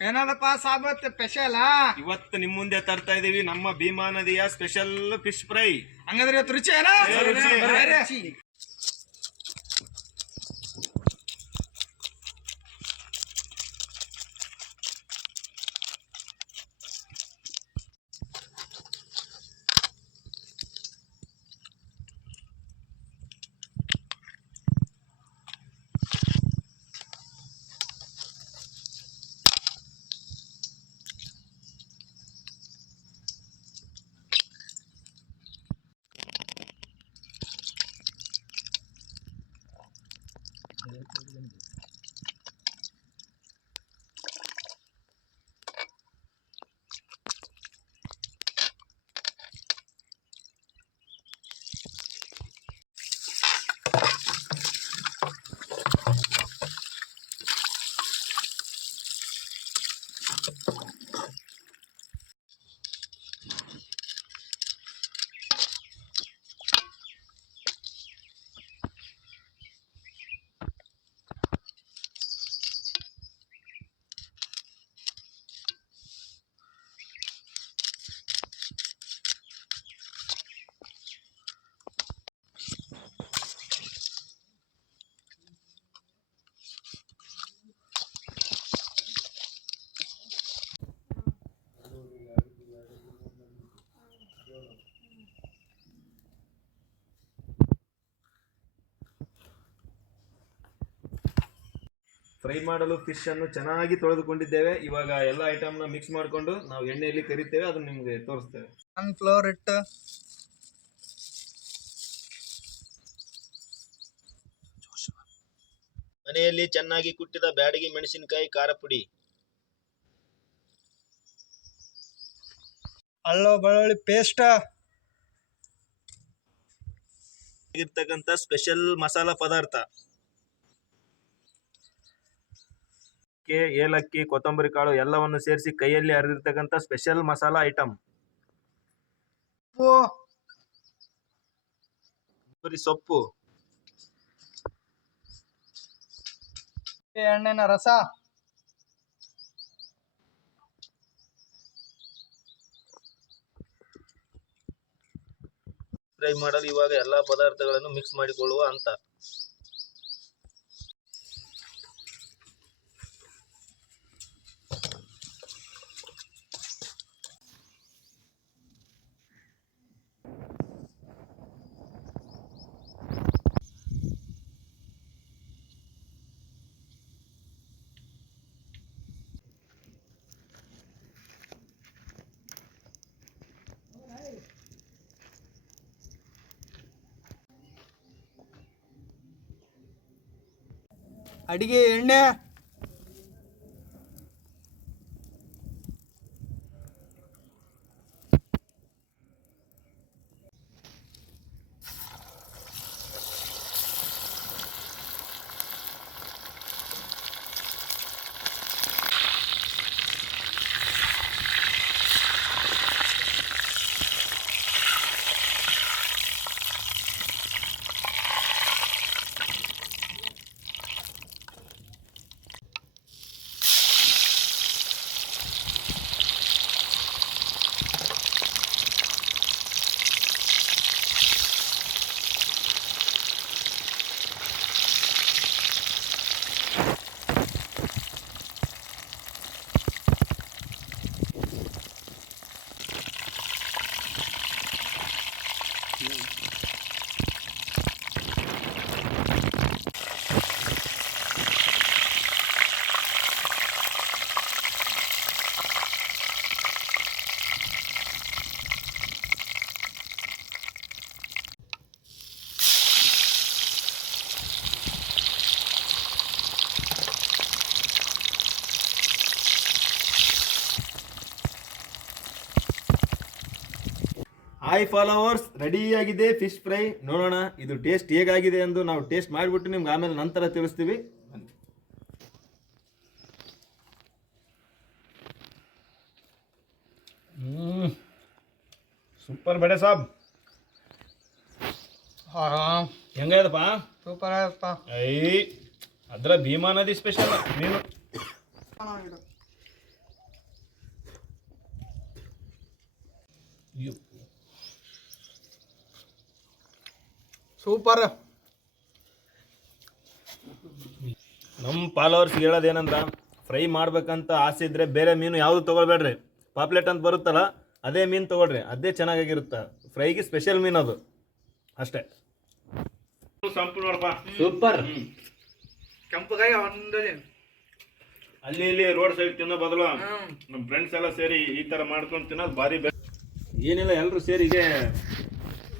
ಏನದಪ್ಪ ಸಾಬತ್ special ಇವತ್ತು ನಿಮ್ ಮುಂದೆ ತರ್ತಾ ಇದೀವಿ ನಮ್ಮ ಭೀಮಾ ನದಿಯ ಸ್ಪೆಷಲ್ ಫಿಶ್ ಫ್ರೈ ಹಂಗಂದ್ರೆ ಇವತ್ತು ರುಚಿ. ಫ್ರೈ ಮಾಡಲು ಫಿಶ್ ಅನ್ನು ಚೆನ್ನಾಗಿ ತೊಳೆದುಕೊಂಡಿದ್ದೇವೆ. ಇವಾಗ ಎಲ್ಲ ಐಟಮ್ನ ಮಿಕ್ಸ್ ಮಾಡಿಕೊಂಡು ನಾವು ಎಣ್ಣೆಯಲ್ಲಿ ಕರಿತೇವೆ ಅದನ್ನ ನಿಮಗೆ ತೋರಿಸ್ತೇವೆ. ಫ್ಲೋರ್ ಇಟ್ಟು ಮನೆಯಲ್ಲಿ ಚೆನ್ನಾಗಿ ಕುಟ್ಟಿದ ಬ್ಯಾಡಗಿ ಮೆಣಸಿನಕಾಯಿ ಖಾರ ಪುಡಿ. ಅಲ್ಲೋ ಬೆಳ್ಳುಳ್ಳಿ ಪೇಸ್ಟ್ ಇರ್ತಕ್ಕಂಥ ಸ್ಪೆಷಲ್ ಮಸಾಲಾ ಪದಾರ್ಥ. ಕೆ ಏಲಕ್ಕಿ ಕೊತ್ತಂಬರಿ ಕಾಳು ಎಲ್ಲವನ್ನು ಸೇರಿಸಿ ಕೈಯಲ್ಲಿ ಅರಿದಿರ್ತಕ್ಕಂಥ ಸ್ಪೆಷಲ್ ಮಸಾಲ ಐಟಮ್ ಸೊಪ್ಪು. ಎಣ್ಣೆನ ರಸ. ಫ್ರೈ ಮಾಡಲು ಇವಾಗ ಎಲ್ಲಾ ಪದಾರ್ಥಗಳನ್ನು ಮಿಕ್ಸ್ ಮಾಡಿಕೊಳ್ಳುವ ಅಂತ అడిగేయండి ಹಾಯ್ ಫಾಲೋವರ್ಸ್ ಆಗಿದೆ ಫಿಶ್ ಫ್ರೈ ನೋಡೋಣ ಇದು ಟೇಸ್ಟ್ ಹೇಗಾಗಿದೆ ಎಂದು ನಾವು ಟೇಸ್ಟ್ ಮಾಡಿಬಿಟ್ಟು ನಿಮ್ಗೆ ಆಮೇಲೆ ನಂತರ ತಿಳಿಸ್ತೀವಿ. ಸೂಪರ್ ಬೇಡ ಸಾಬ್. ಹೆಂಗದಪ್ಪ ಸೂಪರ್ ಆಗಪ್ಪ ಐ ಅದರ ಭೀಮಾ ನದಿ ಸ್ಪೆಷಲ್ ಮೀನು ಯು ಸೂಪರ್. ನಮ್ಮ ಫಾಲೋವರ್ಸ್ ಹೇಳೋದೇನಂದ್ರ ಫ್ರೈ ಮಾಡ್ಬೇಕಂತ ಆಸೆ ಇದ್ರೆ ಬೇರೆ ಮೀನು ಯಾವುದು ತಗೊಳ್ಬೇಡ್ರಿ. ಪಾಪ್ಲೆಟ್ ಅಂತ ಬರುತ್ತಲ್ಲ ಅದೇ ಮೀನು ತಗೊಳ್ರಿ. ಅದೇ ಚೆನ್ನಾಗಿರುತ್ತೆ ಫ್ರೈಗೆ ಸ್ಪೆಷಲ್ ಮೀನು ಅದು. ಅಷ್ಟೇ. ಸೂಪರ್. ಕೆಂಪಗಾಯಿ ಅಲ್ಲಿ ಇಲ್ಲಿ ರೋಡ್ ಸೈಡ್ ತಿನ್ನೋ ಬದಲು ನಮ್ಮ ಫ್ರೆಂಡ್ಸ್ ಎಲ್ಲ ಸೇರಿ ಈ ತರ ಮಾಡ್ಕೊಂಡು ತಿನ್ನೋದು ಭಾರಿ ಬೆ ಏನಿಲ್ಲ ಎಲ್ಲರೂ ಸೇರಿ ಹೀಗೆ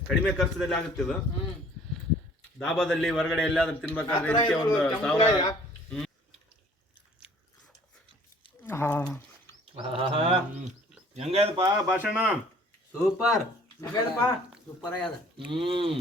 ಕಡಿಮೆ ಖರ್ಚದಲ್ಲಿ ಆಗುತ್ತೆ ಇದು. ದಾಬಾದಲ್ಲಿ ಹೊರಗಡೆ ಎಲ್ಲಾದ್ರೂ ತಿನ್ಬೇಕಾದ್ರೆ ಇದಕ್ಕೆ ಒಂದು ಸಾವಿರ. ಹೆಂಗದಪ್ಪ ಭಾಷಣ? ಸೂಪರ್. ಸೂಪರ್ ಆಗ್ಯದ ಹ್ಮ್.